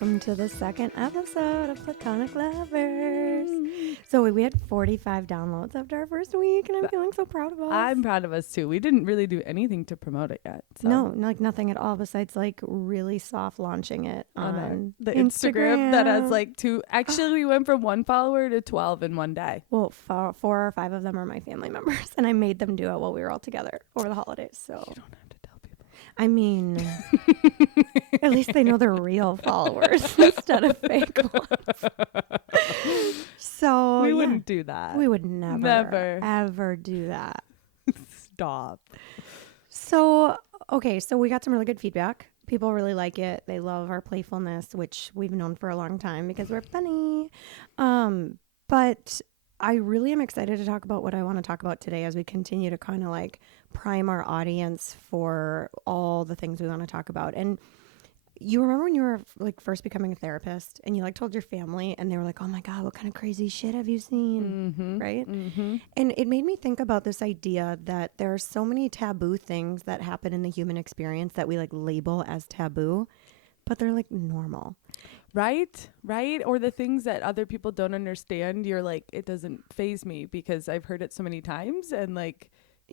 welcome to the second episode of Platonic Lovers. Zoey, we had 45 downloads after our first week, and I'm feeling so proud of us. I'm proud of us too. We didn't really do anything to promote it yet. So. No, like nothing at all besides like really soft launching it on the Instagram that has like two. Actually, we went from 1 follower to 12 in one day. Well, 4 or 5 of them are my family members, and I made them do it while we were all together over the holidays. So You don't have to tell people. I mean, at least they know they're real followers instead of fake ones. So We wouldn't do that. We would never, ever do that. Stop. So, okay, so we got some really good feedback. People really like it. They love our playfulness, which we've known for a long time because we're funny. But I really am excited to talk about what I want to talk about today as we continue to kind of like prime our audience for all the things we want to talk about. And you remember when you were like first becoming a therapist and you like told your family and they were like, oh my God, what kind of crazy shit have you seen? Mm-hmm. Right? Mm-hmm. And it made me think about this idea that there are so many taboo things that happen in the human experience that we like label as taboo, but they're like normal. Right? Or the things that other people don't understand, you're like, it doesn't faze me because I've heard it so many times. And like,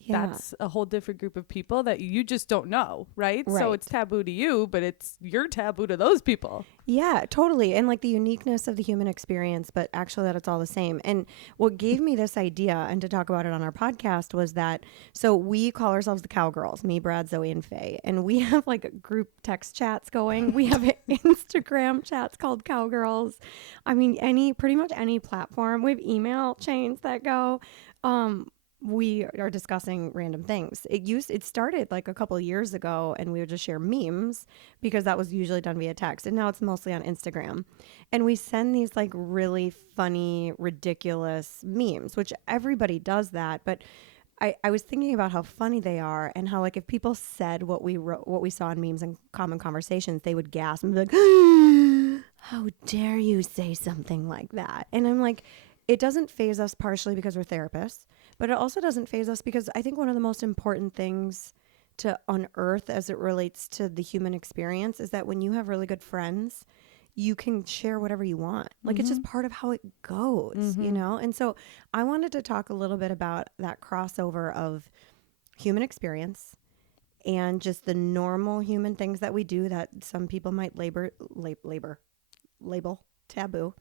that's a whole different group of people that you just don't know, right? So it's taboo to you, but you're taboo to those people. Yeah, totally. And like the uniqueness of the human experience, but actually that it's all the same. And what gave me this idea and to talk about it on our podcast was that, so we call ourselves the Cowgirls, me, Brad, Zoey, and Faye. And we have like group text chats going. We have Instagram chats called Cowgirls. I mean, pretty much any platform. We have email chains that go. We are discussing random things. It started like a couple of years ago and we would just share memes because that was usually done via text. And now it's mostly on Instagram. And we send these like really funny, ridiculous memes, which everybody does that. But I was thinking about how funny they are and how like if people said what we wrote, what we saw in memes and common conversations, they would gasp and be like, how dare you say something like that? And I'm like, it doesn't faze us partially because we're therapists, but it also doesn't faze us because I think one of the most important things to unearth as it relates to the human experience is that when you have really good friends, you can share whatever you want. Like it's just part of how it goes, you know? And so I wanted to talk a little bit about that crossover of human experience and just the normal human things that we do that some people might label taboo,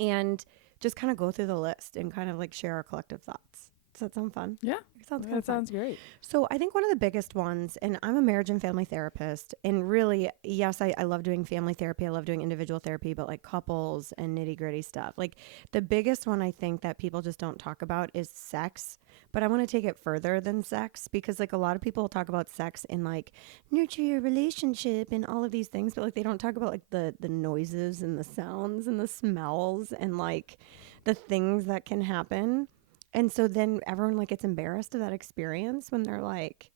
and just kind of go through the list and kind of like share our collective thoughts. Does that sound fun? Yeah. That sounds great. So I think one of the biggest ones, and I'm a marriage and family therapist, and really, yes, I love doing family therapy. I love doing individual therapy, but like couples and nitty gritty stuff. Like the biggest one I think that people just don't talk about is sex. But I want to take it further than sex because like a lot of people talk about sex in like nurture your relationship and all of these things, but like they don't talk about like the noises and the sounds and the smells and like the things that can happen. And so then everyone like gets embarrassed of that experience when they're like,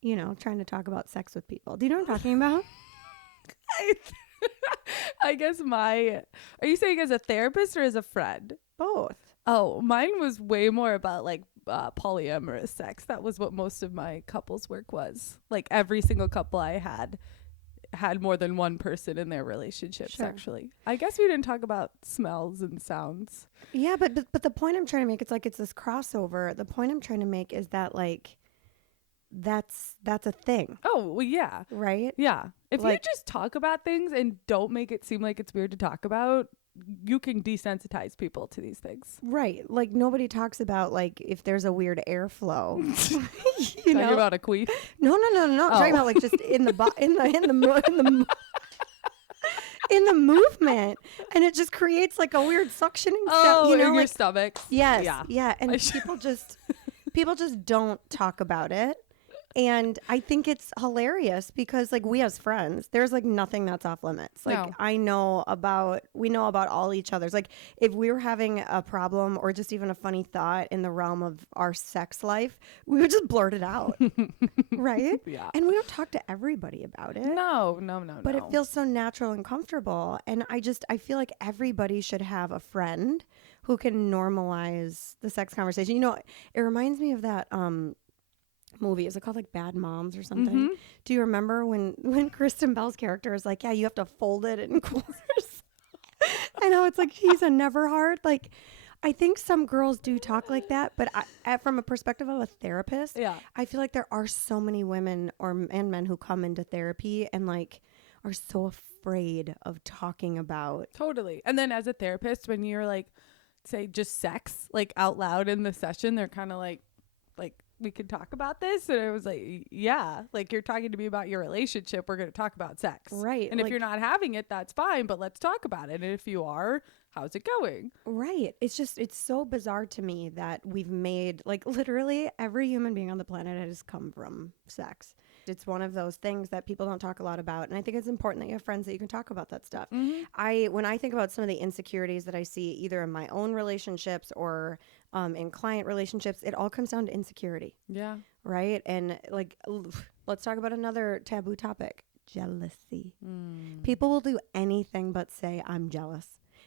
you know, trying to talk about sex with people. Do you know what I'm talking about? I guess are you saying as a therapist or as a friend? Both. Oh, mine was way more about like polyamorous sex. That was what most of my couples work was. Like every single couple I had more than one person in their relationship sexually. I guess we didn't talk about smells and sounds. Yeah, but the point I'm trying to make, it's like it's this crossover. The point I'm trying to make is that like that's a thing. Oh, well, yeah. Right? Yeah. If like, you just talk about things and don't make it seem like it's weird to talk about, you can desensitize people to these things. Right. Like nobody talks about like if there's a weird airflow. You talking about a queef? No. I'm talking about like just in the in the movement, and it just creates like a weird suctioning sound. You know, in your like, stomach. Yes. Yeah. And people just don't talk about it. And I think it's hilarious because like we as friends, there's like nothing that's off limits. Like No. we know about all each other's. Like if we were having a problem or just even a funny thought in the realm of our sex life, we would just blurt it out. Right? Yeah. And we don't talk to everybody about it. No. But it feels so natural and comfortable. And I feel like everybody should have a friend who can normalize the sex conversation. You know, it reminds me of that movie. Is it called like Bad Moms or something? Do you remember when Kristen Bell's character is like, yeah, you have to fold it in quarters? I know, it's like she's a never heart. Like, I think some girls do talk like that, but from a perspective of a therapist, I feel like there are so many women and men who come into therapy and like are so afraid of talking about. Totally. And then as a therapist, when you're like, say just sex, like out loud in the session, they're kind of like, we can talk about this. And I was like, yeah, like you're talking to me about your relationship. We're going to talk about sex. Right. And if you're not having it, that's fine, but let's talk about it. And if you are, how's it going? Right. It's so bizarre to me that we've made, like, literally every human being on the planet has come from sex. It's one of those things that people don't talk a lot about. And I think it's important that you have friends that you can talk about that stuff. When I think about some of the insecurities that I see either in my own relationships or in client relationships, it all comes down to insecurity. Yeah. Right. And like, let's talk about another taboo topic, jealousy. People will do anything but say, I'm jealous.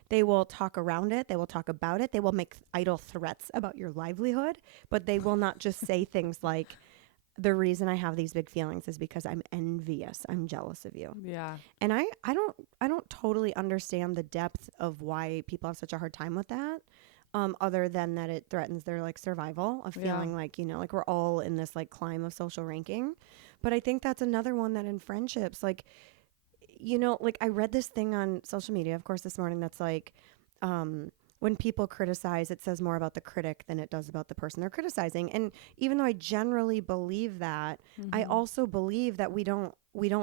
They will talk around it. They will talk about it. They will make idle threats about your livelihood, but they will not just say things like, the reason I have these big feelings is because I'm envious. I'm jealous of you. Yeah. And I don't totally understand the depth of why people have such a hard time with that. Other than that it threatens their like survival of feeling like, you know, like we're all in this like climb of social ranking. But I think that's another one that in friendships, like, you know, like I read this thing on social media, of course, this morning that's like, when people criticize, it says more about the critic than it does about the person they're criticizing. And even though I generally believe that, I also believe that we don't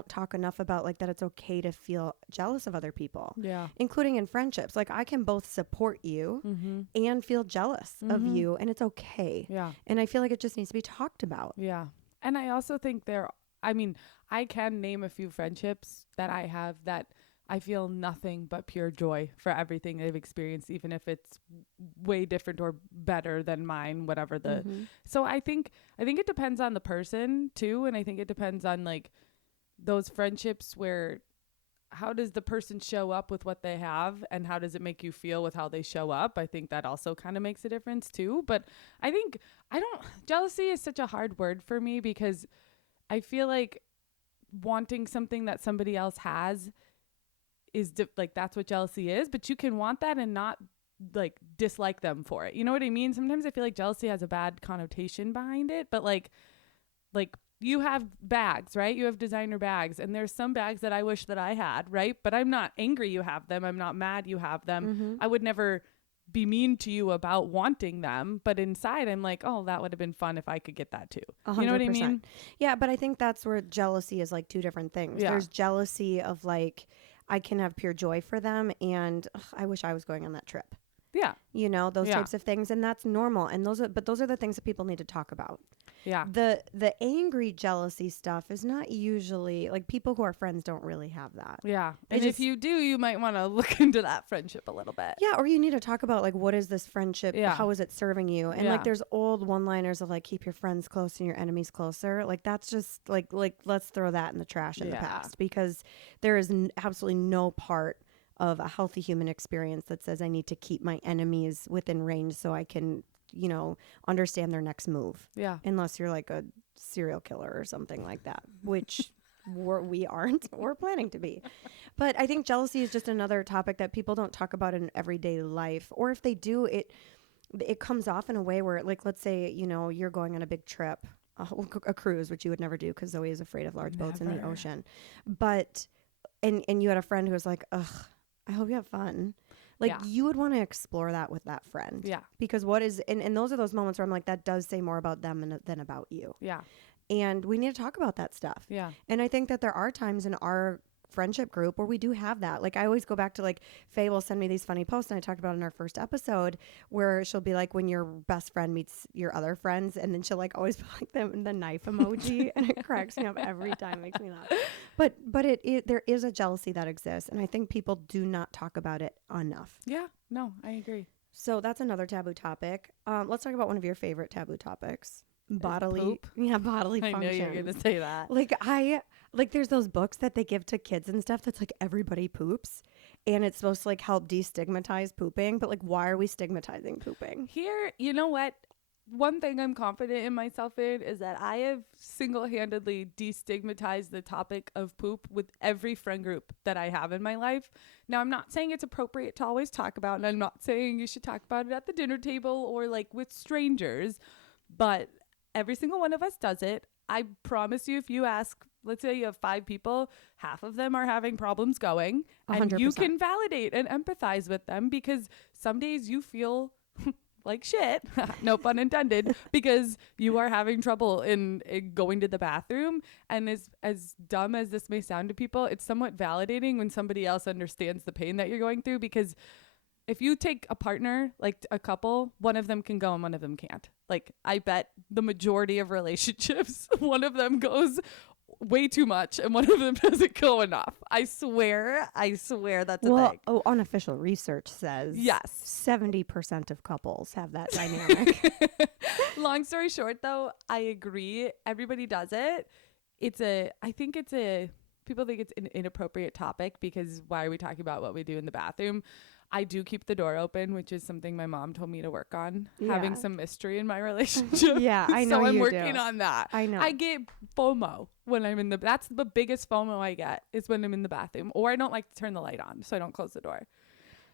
talk enough about like that it's okay to feel jealous of other people. Yeah. Including in friendships. Like I can both support you and feel jealous of you, and it's okay. Yeah. And I feel like it just needs to be talked about. Yeah. And I also think I can name a few friendships that I have that I feel nothing but pure joy for everything they've experienced, even if it's way different or better than mine, whatever the. So I think it depends on the person too. And I think it depends on like those friendships where how does the person show up with what they have and how does it make you feel with how they show up? I think that also kind of makes a difference too. But I think jealousy is such a hard word for me because I feel like wanting something that somebody else has is like that's what jealousy is, but you can want that and not like dislike them for it. You know what I mean? Sometimes I feel like jealousy has a bad connotation behind it, but like you have bags, right? You have designer bags, and there's some bags that I wish that I had, right? But I'm not angry you have them. I'm not mad you have them. I would never be mean to you about wanting them, but inside I'm like, oh, that would have been fun if I could get that too. 100%. You know what I mean? Yeah, but I think that's where jealousy is like two different things. Yeah. There's jealousy of like, I can have pure joy for them and I wish I was going on that trip. Yeah. You know, those types of things. And that's normal. And those are the things that people need to talk about. Yeah. The angry jealousy stuff is not usually like people who are friends don't really have that. Yeah. And if you do, you might want to look into that friendship a little bit. Yeah. Or you need to talk about like, what is this friendship? Yeah. How is it serving you? And like, there's old one-liners of like, keep your friends close and your enemies closer. Like, that's just like, let's throw that in the trash in the past, because there is absolutely no part of a healthy human experience that says I need to keep my enemies within range so I can, you know, understand their next move. Yeah. Unless you're like a serial killer or something like that, which we aren't or planning to be. But I think jealousy is just another topic that people don't talk about in everyday life. Or if they do, it comes off in a way where, like, let's say, you know, you're going on a big trip, a cruise, which you would never do because Zoey is afraid of large boats in the ocean. But, and you had a friend who was like, ugh, I hope you have fun. Like, you would want to explore that with that friend. Yeah. Because and those are those moments where I'm like, that does say more about them than about you. Yeah. And we need to talk about that stuff. Yeah. And I think that there are times in our friendship group where we do have that. Like, I always go back to, like, Faye will send me these funny posts, and I talked about in our first episode where she'll be like, when your best friend meets your other friends, and then she'll like always put like the knife emoji, and it cracks me up every time. It makes me laugh. But there is a jealousy that exists, and I think people do not talk about it enough. Yeah, no, I agree. So that's another taboo topic. Let's talk about one of your favorite taboo topics. Bodily function. I know you're gonna say that. Like there's those books that they give to kids and stuff that's like everybody poops, and it's supposed to like help destigmatize pooping, but like, why are we stigmatizing pooping? Here, you know what? one thing I'm confident in myself in is that I have single-handedly destigmatized the topic of poop with every friend group that I have in my life. Now, I'm not saying it's appropriate to always talk about, and I'm not saying you should talk about it at the dinner table or like with strangers, but every single one of us does it. I promise you, if you ask, let's say you have 5 people, half of them are having problems going, and 100%. you can validate and empathize with them, because some days you feel like shit, no pun intended, because you are having trouble in going to the bathroom. And as dumb as this may sound to people, it's somewhat validating when somebody else understands the pain that you're going through, because if you take a partner, like a couple, one of them can go and one of them can't. Like, I bet the majority of relationships, one of them goes way too much and one of them doesn't go enough. I swear that's a thing. Oh, unofficial research says yes, 70% of couples have that dynamic. Long story short, though, I agree. Everybody does it. People think it's an inappropriate topic, because why are we talking about what we do in the bathroom? I do keep the door open, which is something my mom told me to work on, having some mystery in my relationship. Yeah, I know. So I'm you working do. on that. I know. I get FOMO when I'm that's the biggest FOMO I get, is when I'm in the bathroom, or I don't like to turn the light on, so I don't close the door.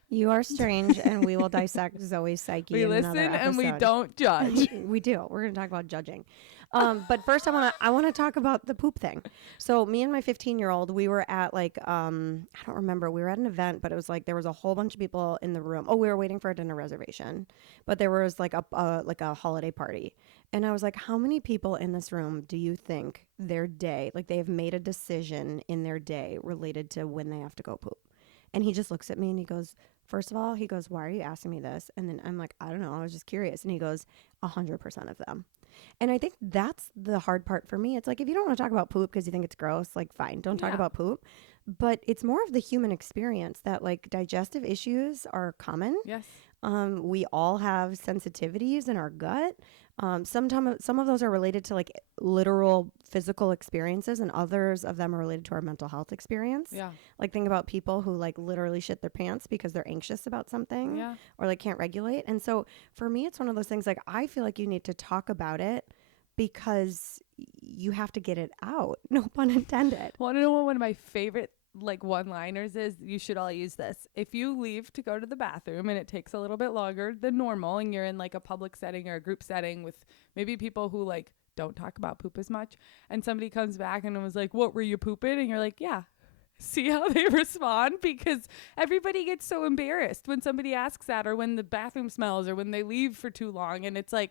You are strange, and we will dissect Zoey's psyche. We in listen another and we episode. don't judge. We do. We're going to talk about judging. But first I want to talk about the poop thing. So me and my 15-year-old, we were at I don't remember. We were at an event, but it was like there was a whole bunch of people in the room. Oh, we were waiting for a dinner reservation, but there was like a holiday party. And I was like, how many people in this room do you think their day, like they have made a decision in their day related to when they have to go poop? And he just looks at me and he goes, first of all, he goes, why are you asking me this? And then I'm like, I don't know. I was just curious. And he goes, 100% of them. And I think that's the hard part for me. It's like, if you don't want to talk about poop because you think it's gross, like, fine, don't talk about poop. But it's more of the human experience that, like, digestive issues are common. Yes. We all have sensitivities in our gut. Some of those are related to like literal physical experiences, and others of them are related to our mental health experience. Yeah. Like, think about people who like literally shit their pants because they're anxious about something or like can't regulate. And so for me, it's one of those things, like, I feel like you need to talk about it because you have to get it out. No pun intended. Want to know what one of my favorite like one-liners is? You should all use this. If you leave to go to the bathroom and it takes a little bit longer than normal, and you're in like a public setting or a group setting with maybe people who like don't talk about poop as much, and somebody comes back and was like, what were you pooping? And you're like, yeah. See how they respond? Because everybody gets so embarrassed when somebody asks that, or when the bathroom smells, or when they leave for too long. And it's like,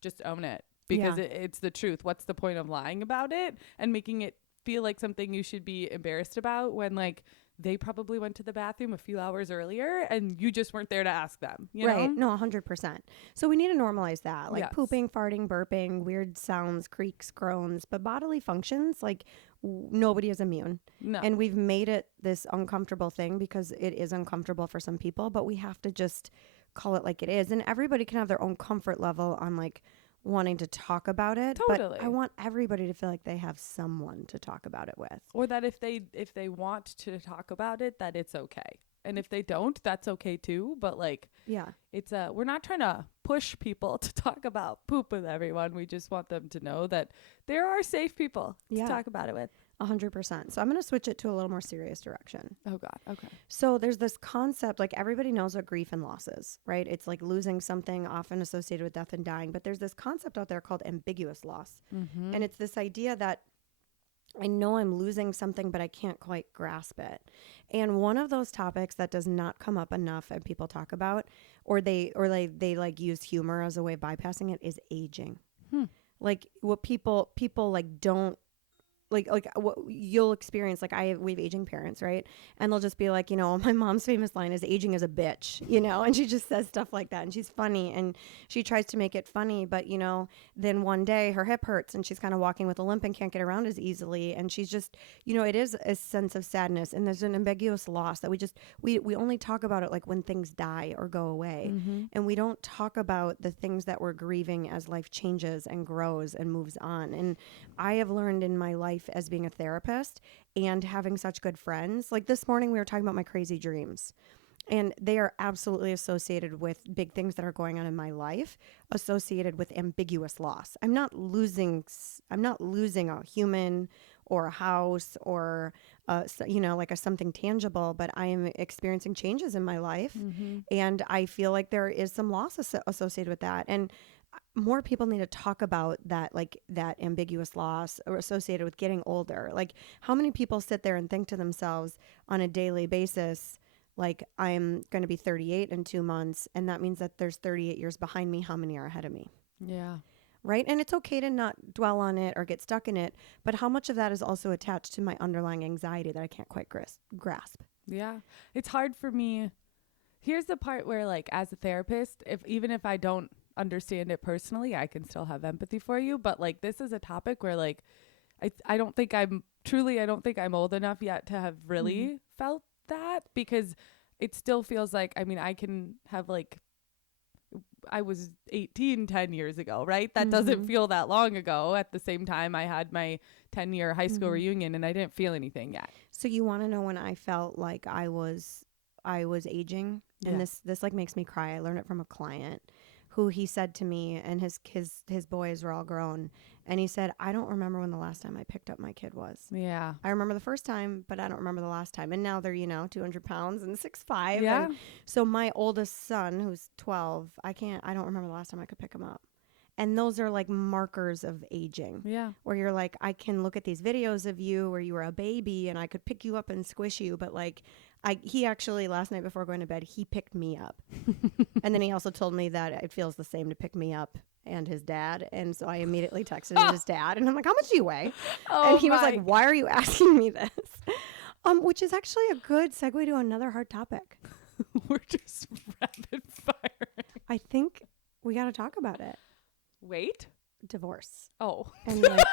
just own it, because it's the truth. What's the point of lying about it and making it feel like something you should be embarrassed about, when like they probably went to the bathroom a few hours earlier and you just weren't there to ask them, you right know? No, 100%. So we need to normalize that, like pooping, farting, burping, weird sounds, creaks, groans, but bodily functions, like nobody is immune. No. And we've made it this uncomfortable thing because it is uncomfortable for some people, but we have to just call it like it is. And everybody can have their own comfort level on like wanting to talk about it. Totally. But I want everybody to feel like they have someone to talk about it with. Or that if they want to talk about it, that it's okay. And if they don't, that's okay too. But like, it's we're not trying to push people to talk about poop with everyone. We just want them to know that there are safe people to talk about it with. 100%. So I'm going to switch it to a little more serious direction. Oh God. Okay. So there's this concept, like everybody knows what grief and loss is, right? It's like losing something, often associated with death and dying. But there's this concept out there called ambiguous loss. Mm-hmm. And it's this idea that I know I'm losing something, but I can't quite grasp it. And one of those topics that does not come up enough and people talk about, or they like use humor as a way of bypassing it, is aging. Like what people like don't, like what you'll experience, like we have aging parents, right? And they'll just be like, you know, my mom's famous line is aging is a bitch, you know, and she just says stuff like that, and she's funny and she tries to make it funny, but you know, then one day her hip hurts and she's kind of walking with a limp and can't get around as easily, and she's just, you know, it is a sense of sadness, and there's an ambiguous loss that we only talk about it like when things die or go away, and we don't talk about the things that we're grieving as life changes and grows and moves on. And I have learned in my life as being a therapist and having such good friends. Like this morning we were talking about my crazy dreams. And they are absolutely associated with big things that are going on in my life, associated with ambiguous loss. I'm not losing a human or a house or like a something tangible, but I am experiencing changes in my life, and I feel like there is some loss associated with that. And more people need to talk about that, like that ambiguous loss or associated with getting older. Like, how many people sit there and think to themselves on a daily basis, like, I'm going to be 38 in 2 months, and that means that there's 38 years behind me. How many are ahead of me? Yeah. Right? And it's okay to not dwell on it or get stuck in it, but how much of that is also attached to my underlying anxiety that I can't quite grasp? Yeah. It's hard for me. Here's the part where, like, as a therapist, even if I don't understand it personally, I can still have empathy for you. But, like, this is a topic where, like, I don't think I'm old enough yet to have really felt that, because it still feels like, I mean, I can have, like, I was 18 10 years ago, right? That doesn't feel that long ago. At the same time, I had my 10-year high school reunion, and I didn't feel anything yet. So you want to know when I felt like I was aging? And this like makes me cry. I learned it from a client who he said to me, and his boys were all grown, and he said, I don't remember when the last time I picked up my kid was. Yeah. I remember the first time, but I don't remember the last time. And now they're, 200 pounds and 6'5". Yeah. And so my oldest son, who's 12, I don't remember the last time I could pick him up. And those are like markers of aging. Yeah. Where you're like, I can look at these videos of you where you were a baby and I could pick you up and squish you. But like, he actually, last night before going to bed, he picked me up. And then he also told me that it feels the same to pick me up and his dad. And so I immediately texted his dad, and I'm like, how much do you weigh? And he was like, why are you asking me this? Which is actually a good segue to another hard topic. We're just rapid firing. I think we got to talk about it. Wait? Divorce. Oh. And like,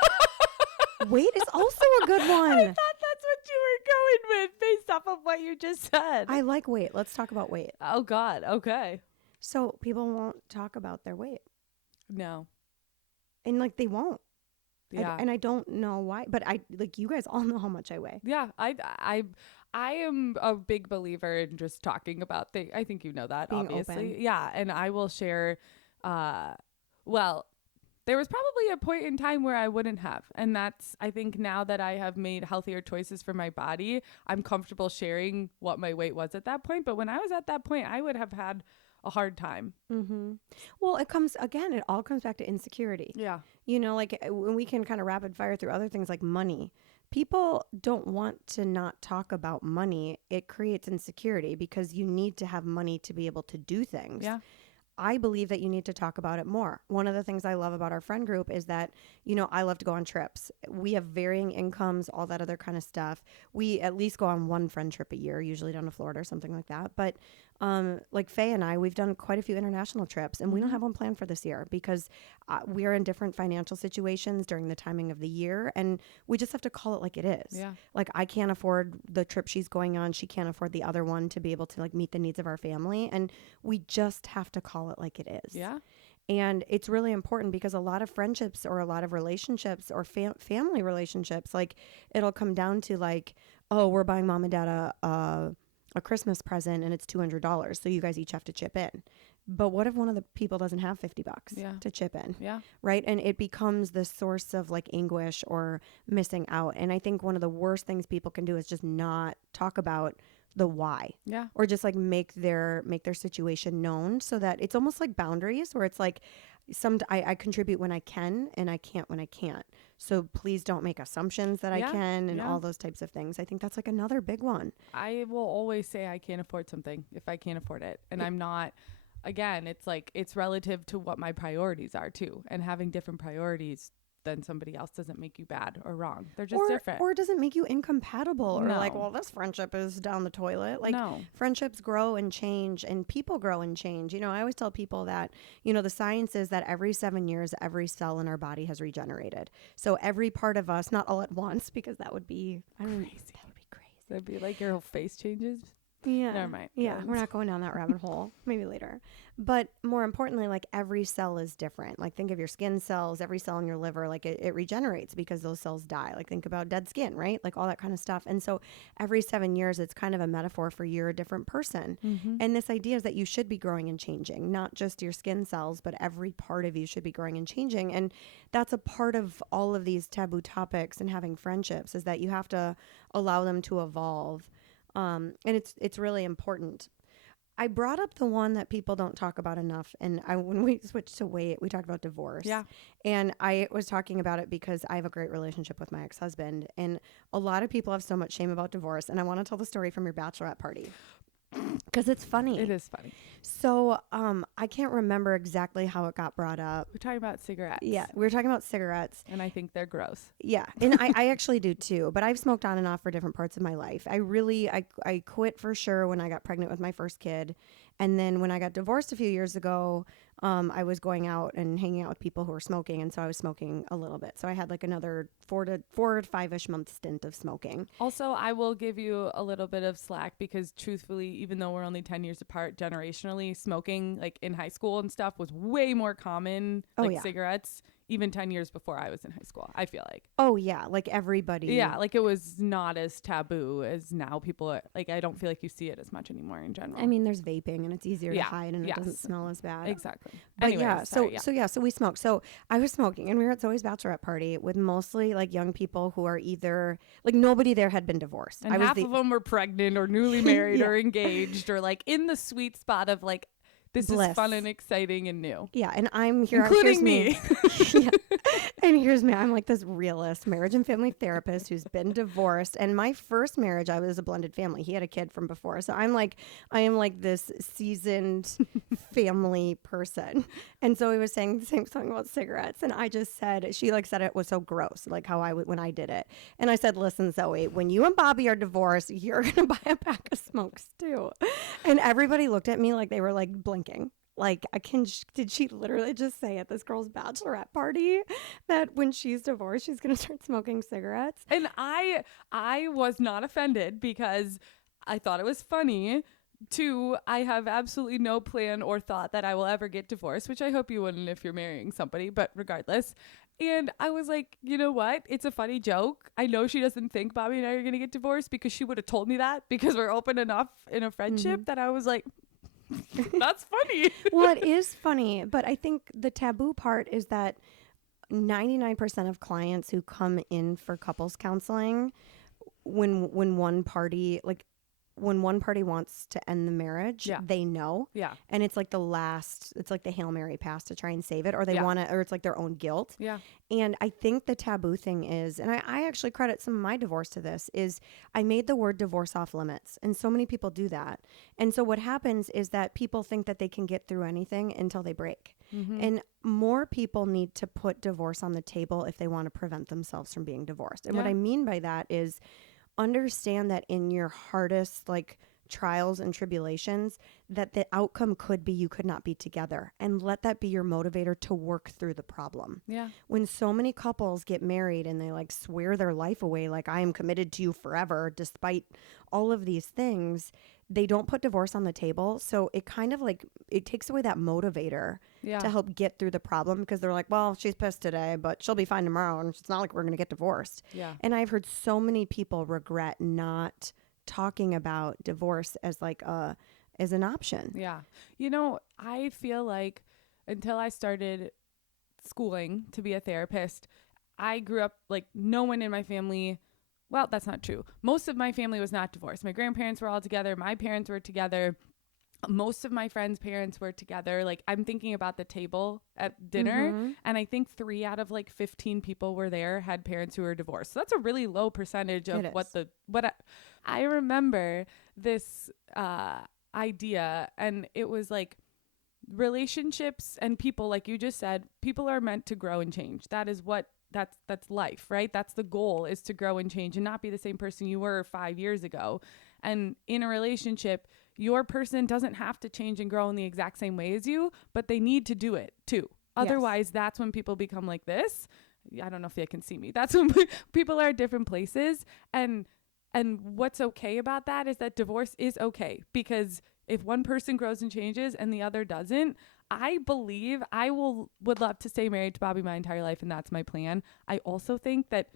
weight is also a good one. I thought that's what you were going with based off of what you just said. I like weight. Let's talk about weight. Oh, God. Okay. So people won't talk about their weight. No. And like, they won't. Yeah. And I don't know why, but you guys all know how much I weigh. Yeah. I am a big believer in just talking about things. I think you know that, Being obviously. open. Yeah. And I will share, well, there was probably a point in time where I wouldn't have. And that's, I think now that I have made healthier choices for my body, I'm comfortable sharing what my weight was at that point. But when I was at that point, I would have had a hard time. Well, it all comes back to insecurity. Yeah. Like when we can kind of rapid fire through other things like money. People don't want to not talk about money. It creates insecurity because you need to have money to be able to do things. Yeah. I believe that you need to talk about it more. One of the things I love about our friend group is that, I love to go on trips. We have varying incomes, all that other kind of stuff. We at least go on one friend trip a year, usually down to Florida or something like that. But like Faye and I, we've done quite a few international trips, and we don't have one planned for this year because we are in different financial situations during the timing of the year, and we just have to call it like it is. Yeah. Like, I can't afford the trip she's going on. She can't afford the other one to be able to like meet the needs of our family, and we just have to call it like it is. Yeah. And it's really important because a lot of friendships or a lot of relationships or family relationships, like, it'll come down to like, oh, we're buying mom and dad a Christmas present and it's $200. So you guys each have to chip in. But what if one of the people doesn't have $50 to chip in? Yeah. Right. And it becomes the source of like anguish or missing out. And I think one of the worst things people can do is just not talk about the why. Yeah. Or just like make their situation known, so that it's almost like boundaries where it's like I contribute when I can and I can't when I can't. So please don't make assumptions that I can and all those types of things. I think that's like another big one. I will always say I can't afford something if I can't afford it. And I'm not, again, it's like, it's relative to what my priorities are too. And having different priorities than somebody else doesn't make you bad or wrong. They're just different. Or it doesn't make you incompatible or like, well, this friendship is down the toilet. Like, friendships grow and change, and people grow and change. I always tell people that, the science is that every 7 years, every cell in our body has regenerated. So every part of us, not all at once, because that would be crazy. That would be crazy. That'd be like your whole face changes. Yeah. Never mind. Yeah. We're not going down that rabbit hole. Maybe later. But more importantly, like every cell is different. Like think of your skin cells, every cell in your liver, like it regenerates because those cells die. Like think about dead skin, right? Like all that kind of stuff. And so every 7 years, it's kind of a metaphor for you're a different person. And this idea is that you should be growing and changing, not just your skin cells, but every part of you should be growing and changing. And that's a part of all of these taboo topics and having friendships is that you have to allow them to evolve. And it's really important. I brought up the one that people don't talk about enough. And when we switched to weight, we talked about divorce. Yeah. And I was talking about it because I have a great relationship with my ex-husband. And a lot of people have so much shame about divorce. And I want to tell the story from your bachelorette party. Because it's funny. It is funny. So I can't remember exactly how it got brought up. We're talking about cigarettes. Yeah, we were talking about cigarettes. And I think they're gross. Yeah, and I actually do too. But I've smoked on and off for different parts of my life. I quit for sure when I got pregnant with my first kid. And then when I got divorced a few years ago, I was going out and hanging out with people who were smoking. And so I was smoking a little bit. So I had like another 4 to 5-ish month stint of smoking. Also, I will give you a little bit of slack because truthfully, even though we're only 10 years apart generationally, smoking like in high school and stuff was way more common, like cigarettes, even 10 years before I was in high school, I feel like. Oh, yeah. Like everybody. Yeah. Like it was not as taboo as now people are. Like, I don't feel like you see it as much anymore in general. I mean, there's vaping and it's easier to hide and it doesn't smell as bad. Exactly. But Anyways, so we smoked. So I was smoking and we were at Zoey's bachelorette party with mostly like young people who are either like nobody there had been divorced. And half of them were pregnant or newly married or engaged or like in the sweet spot of like, this bliss. is fun and exciting and new. Yeah, and I'm here. Including me. Yeah. And here's me. I'm like this realist marriage and family therapist who's been divorced. And my first marriage, I was a blended family. He had a kid from before. So I am like this seasoned family person. And so he was saying the same thing about cigarettes. And I just said, she like said it was so gross, like how I would when I did it. And I said, listen, Zoey, when you and Bobby are divorced, you're going to buy a pack of smokes too. And everybody looked at me like they were like blinking. Like, did she literally just say at this girl's bachelorette party that when she's divorced, she's going to start smoking cigarettes? And I was not offended because I thought it was funny. 2, I have absolutely no plan or thought that I will ever get divorced, which I hope you wouldn't if you're marrying somebody, but regardless. And I was like, you know what? It's a funny joke. I know she doesn't think Bobby and I are going to get divorced because she would have told me that because we're open enough in a friendship that I was like, that's funny. Well, it is funny, but I think the taboo part is that 99% of clients who come in for couples counseling, when one party wants to end the marriage, they know. Yeah. And it's like it's like the Hail Mary pass to try and save it, or they want to, or it's like their own guilt. Yeah. And I think the taboo thing is, and I actually credit some of my divorce to this, is I made the word divorce off limits. And so many people do that. And so what happens is that people think that they can get through anything until they break. Mm-hmm. And more people need to put divorce on the table if they want to prevent themselves from being divorced. And what I mean by that is understand that in your hardest like trials and tribulations, that the outcome could be you could not be together, and let that be your motivator to work through the problem. Yeah. When so many couples get married and they like swear their life away, like I am committed to you forever, despite all of these things, they don't put divorce on the table. So it kind of like, it takes away that motivator to help get through the problem, because they're like, well, she's pissed today, but she'll be fine tomorrow. And it's not like we're going to get divorced. Yeah. And I've heard so many people regret not talking about divorce as like as an option. Yeah. You know, I feel like until I started schooling to be a therapist, I grew up like no one in my family. Well, that's not true. Most of my family was not divorced. My grandparents were all together. My parents were together. Most of my friends' parents were together. Like, I'm thinking about the table at dinner, and I think 3 out of like 15 people were there had parents who were divorced. So that's a really low percentage of I remember this idea, and it was like relationships and people, like you just said, people are meant to grow and change. That is what that's life, right? That's the goal, is to grow and change and not be the same person you were 5 years ago. And in a relationship, your person doesn't have to change and grow in the exact same way as you, but they need to do it too. Otherwise, that's when people become like this. I don't know if they can see me. That's when people are at different places. And And what's okay about that is that divorce is okay, because if one person grows and changes and the other doesn't, I believe would love to stay married to Bobby my entire life, and that's my plan. I also think that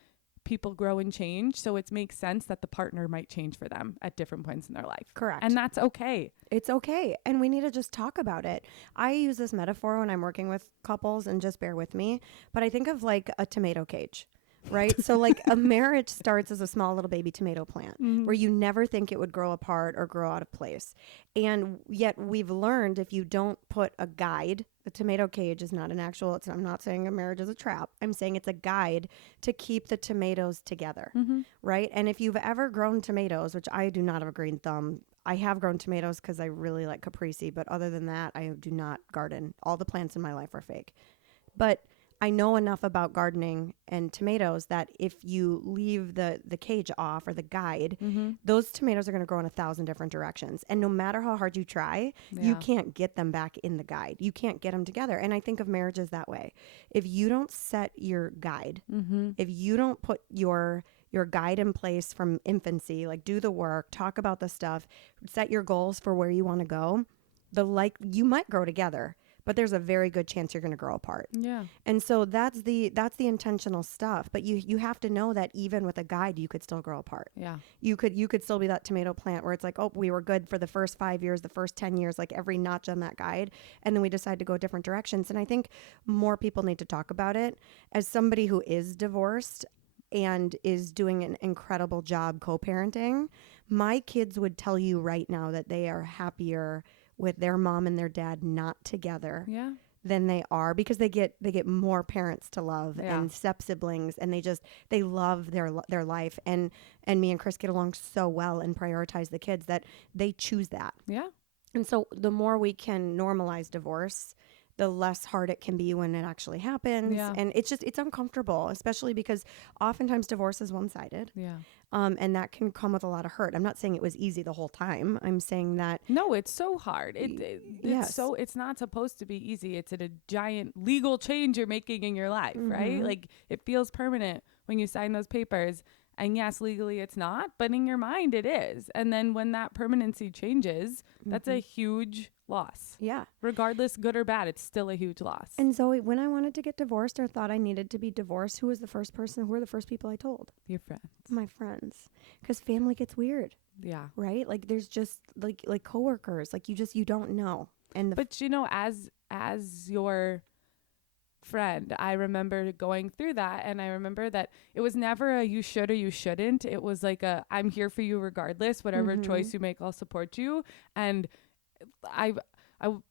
people grow and change, so it makes sense that the partner might change for them at different points in their life. Correct. And that's okay. It's okay. And we need to just talk about it. I use this metaphor when I'm working with couples, and just bear with me, but I think of like a tomato cage. Right. So like a marriage starts as a small little baby tomato plant where you never think it would grow apart or grow out of place. And yet we've learned if you don't put a guide, the tomato cage is not an actual, I'm not saying a marriage is a trap. I'm saying it's a guide to keep the tomatoes together. Right. And if you've ever grown tomatoes, which I do not have a green thumb, I have grown tomatoes because I really like caprese. But other than that, I do not garden. All the plants in my life are fake. But I know enough about gardening and tomatoes that if you leave the cage off, or the guide, those tomatoes are going to grow in 1,000 different directions. And no matter how hard you try, you can't get them back in the guide. You can't get them together. And I think of marriages that way. If you don't set your guide, if you don't put your guide in place from infancy, like do the work, talk about the stuff, set your goals for where you want to go, you might grow together, but there's a very good chance you're going to grow apart. Yeah. And so that's the intentional stuff. But you have to know that even with a guide, you could still grow apart. Yeah. You could still be that tomato plant where it's like, oh, we were good for the first 5 years, the first 10 years, like every notch on that guide. And then we decide to go different directions. And I think more people need to talk about it. As somebody who is divorced and is doing an incredible job co-parenting, my kids would tell you right now that they are happier with their mom and their dad not together than they are, because they get more parents to love and step siblings, and they love their life, and me and Chris get along so well and prioritize the kids that they choose that. Yeah. And so the more we can normalize divorce, the less hard it can be when it actually happens. Yeah. And it's uncomfortable, especially because oftentimes divorce is one-sided. Yeah. And that can come with a lot of hurt. I'm not saying it was easy the whole time. I'm saying that. No, it's so hard. It's not supposed to be easy. It's a giant legal change you're making in your life, right? Like, it feels permanent when you sign those papers. And yes, legally it's not, but in your mind it is. And then when that permanency changes, that's a huge loss. Yeah. Regardless, good or bad, it's still a huge loss. And Zoe, when I wanted to get divorced or thought I needed to be divorced, who were the first people I told? Your friends. My friends. Because family gets weird. Yeah. Right? Like there's just like coworkers, like you don't know. But you know, as your friend, I remember going through that, and I remember that it was never a you should or you shouldn't. It was like a I'm here for you regardless, whatever choice you make, I'll support you. And I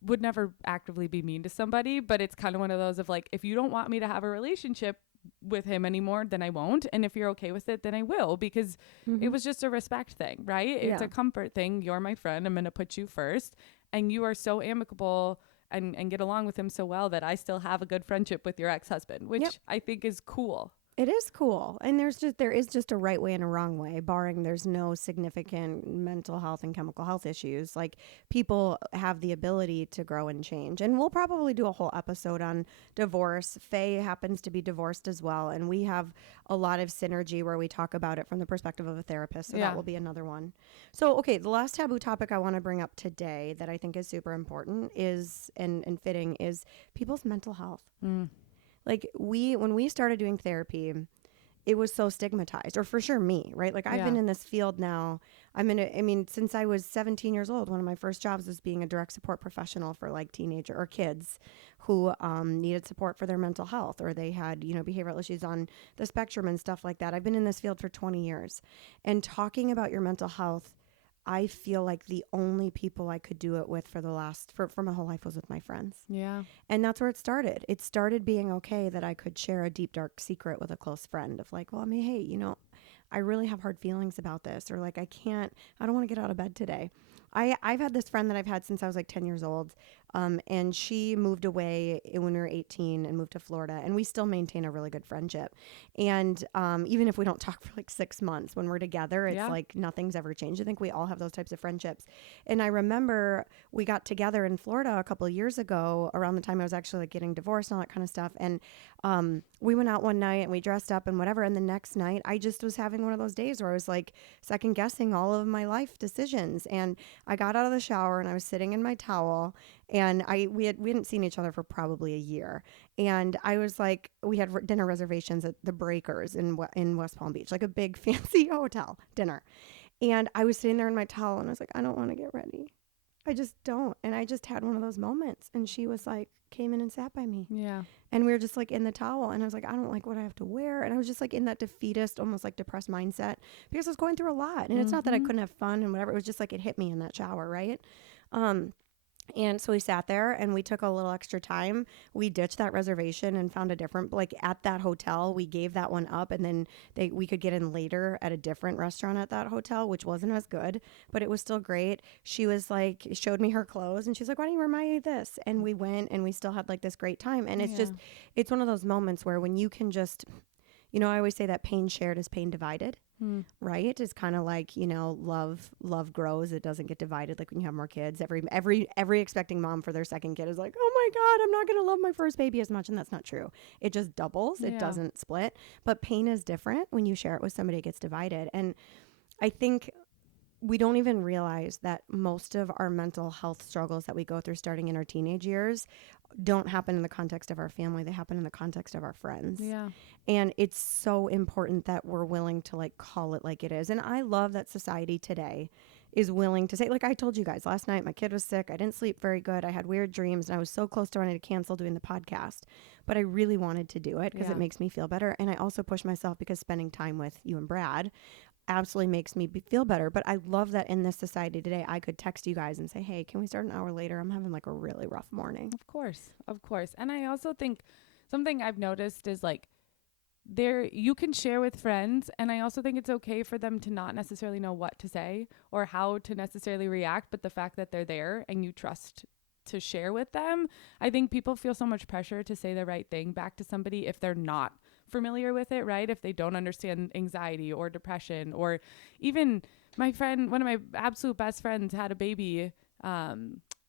would never actively be mean to somebody, but it's kind of one of those of like, if you don't want me to have a relationship with him anymore, then I won't. And if you're okay with it, then I will, because it was just a respect thing, right? It's a comfort thing. You're my friend. I'm going to put you first. And you are so amicable and get along with him so well that I still have a good friendship with your ex-husband, which I think is cool. It is cool. And there is just a right way and a wrong way, barring there's no significant mental health and chemical health issues. Like, people have the ability to grow and change. And we'll probably do a whole episode on divorce. Faye happens to be divorced as well. And we have a lot of synergy where we talk about it from the perspective of a therapist. So that will be another one. So, okay, the last taboo topic I want to bring up today that I think is super important is, and fitting, is people's mental health. Like, when we started doing therapy, it was so stigmatized, or for sure me, right? Like, I've been in this field now. Since I was 17 years old, one of my first jobs was being a direct support professional for like teenager or kids who needed support for their mental health, or they had, behavioral issues on the spectrum and stuff like that. I've been in this field for 20 years, and talking about your mental health, I feel like the only people I could do it with for my whole life was with my friends. Yeah. And that's where it started. It started being okay that I could share a deep, dark secret with a close friend of like, well, hey, I really have hard feelings about this, or like, I don't want to get out of bed today. I've had this friend that I've had since I was like 10 years old. And she moved away when we were 18 and moved to Florida. And we still maintain a really good friendship. And even if we don't talk for like 6 months, when we're together, it's like nothing's ever changed. I think we all have those types of friendships. And I remember we got together in Florida a couple of years ago around the time I was actually like getting divorced and all that kind of stuff. And we went out one night and we dressed up and whatever. And the next night I just was having one of those days where I was like second guessing all of my life decisions. And I got out of the shower and I was sitting in my towel, and we hadn't seen each other for probably a year. And I was like, we had dinner reservations at the Breakers in West Palm Beach, like a big fancy hotel dinner. And I was sitting there in my towel and I was like, I don't want to get ready. I just don't. And I just had one of those moments. And she was like, came in and sat by me. Yeah. And we were just like in the towel. And I was like, I don't like what I have to wear. And I was just like in that defeatist, almost like depressed mindset because I was going through a lot. And it's not that I couldn't have fun and whatever. It was just like it hit me in that shower, right? And so we sat there and we took a little extra time. We ditched that reservation and found a different, like at that hotel, we gave that one up, and then we could get in later at a different restaurant at that hotel, which wasn't as good, but it was still great. She was like, showed me her clothes and she's like, why don't you wear my this? And we went and we still had like this great time. And it's just, it's one of those moments where when you can just, you know, I always say that pain shared is pain divided. Right? It's kind of like, you know, love grows. It doesn't get divided. Like when you have more kids, every expecting mom for their second kid is like, oh my God, I'm not going to love my first baby as much. And that's not true. It just doubles. It doesn't split. But pain is different when you share it with somebody. It gets divided. And I think we don't even realize that most of our mental health struggles that we go through starting in our teenage years don't happen in the context of our family. They happen in the context of our friends. Yeah. And it's so important that we're willing to like call it like it is. And I love that society today is willing to say, like I told you guys last night, my kid was sick. I didn't sleep very good. I had weird dreams and I was so close to wanting to cancel doing the podcast, but I really wanted to do it because it makes me feel better. And I also push myself because spending time with you and Brad absolutely makes me feel better. But I love that in this society today, I could text you guys and say, hey, can we start an hour later? I'm having like a really rough morning. Of course. And I also think something I've noticed is like you can share with friends, and I also think it's okay for them to not necessarily know what to say or how to necessarily react, but the fact that they're there and you trust to share with them. I think people feel so much pressure to say the right thing back to somebody if they're not familiar with it, right? If they don't understand anxiety or depression, or even my friend, one of my absolute best friends had a baby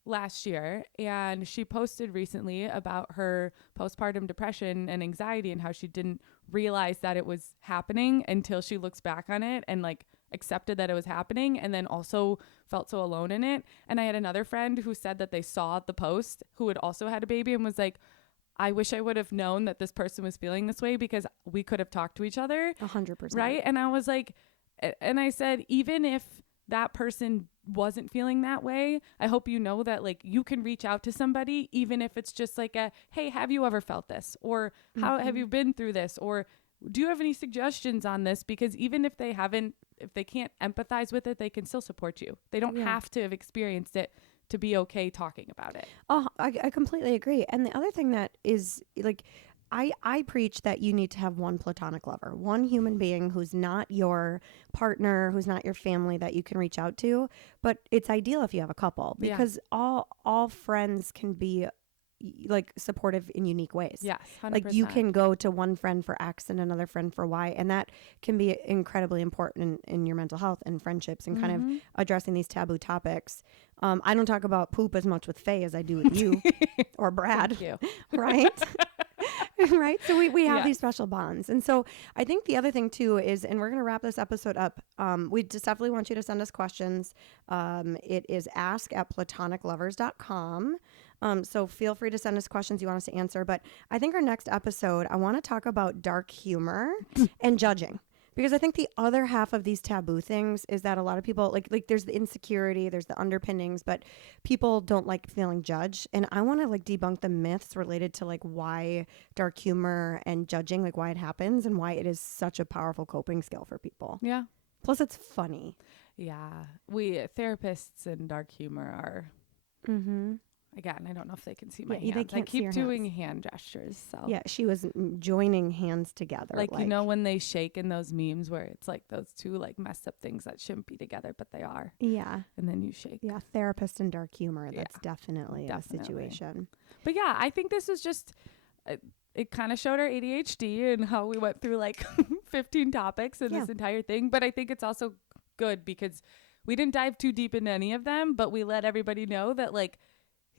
last year, and she posted recently about her postpartum depression and anxiety and how she didn't realize that it was happening until she looks back on it and like accepted that it was happening, and then also felt so alone in it. And I had another friend who said that they saw the post who had also had a baby and was like, I wish I would have known that this person was feeling this way because we could have talked to each other. 100%. Right. And I was like, and I said, even if that person wasn't feeling that way, I hope you know that like you can reach out to somebody, even if it's just like hey, have you ever felt this? Or how have you been through this? Or do you have any suggestions on this? Because even if they can't empathize with it, they can still support you. They don't have to have experienced it to be okay talking about it. Oh, I completely agree. And the other thing that is like, I preach that you need to have one platonic lover, one human being who's not your partner, who's not your family that you can reach out to. But it's ideal if you have a couple because all friends can be like supportive in unique ways. Yes, 100%. Like you can go to one friend for X and another friend for Y, and that can be incredibly important in your mental health and friendships and kind of addressing these taboo topics. I don't talk about poop as much with Faye as I do with you or Brad. Thank you. Right? Right. So we have these special bonds. And so I think the other thing too is, and we're going to wrap this episode up. We just definitely want you to send us questions. It is ask@platoniclovers.com. So feel free to send us questions you want us to answer. But I think our next episode, I want to talk about dark humor and judging. Because I think the other half of these taboo things is that a lot of people, like there's the insecurity, there's the underpinnings, but people don't like feeling judged. And I want to like debunk the myths related to like why dark humor and judging, like why it happens and why it is such a powerful coping skill for people. Yeah. Plus it's funny. Yeah. We therapists and dark humor are Again, I don't know if they can see my Yeah, they hands. I can't see your keep doing hands. hand gestures. So Yeah, she was joining hands together. like, you know, when they shake in those memes where it's like those two like messed up things that shouldn't be together, but they are. Yeah. And then you shake. Yeah, therapist and dark humor. That's Yeah, definitely a situation. But yeah, I think this was just, it kind of showed our ADHD and how we went through like 15 topics in this entire thing. But I think it's also good because we didn't dive too deep into any of them, but we let everybody know that like,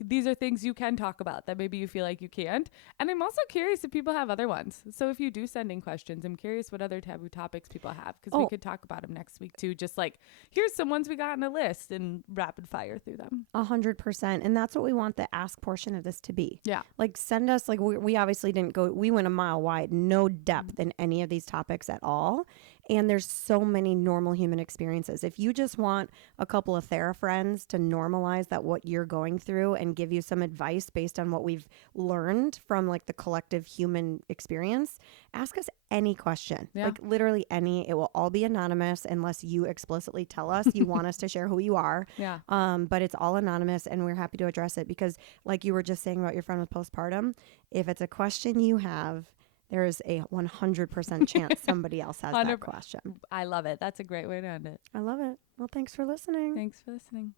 these are things you can talk about that maybe you feel like you can't. And I'm also curious if people have other ones. So if you do send in questions, I'm curious what other taboo topics people have, because we could talk about them next week too. Just like, here's some ones we got in a list and rapid fire through them. 100%. And that's what we want the ask portion of this to be. Yeah. Like send us, like we obviously didn't go, we went a mile wide, no depth in any of these topics at all. And there's so many normal human experiences. If you just want a couple of TheraFriends to normalize that what you're going through and give you some advice based on what we've learned from like the collective human experience, ask us any question. Yeah. Like literally any. It will all be anonymous unless you explicitly tell us you want us to share who you are. Yeah. But it's all anonymous and we're happy to address it because like you were just saying about your friend with postpartum, if it's a question you have, there is a 100% chance somebody else has that question. I love it. That's a great way to end it. I love it. Well, thanks for listening. Thanks for listening.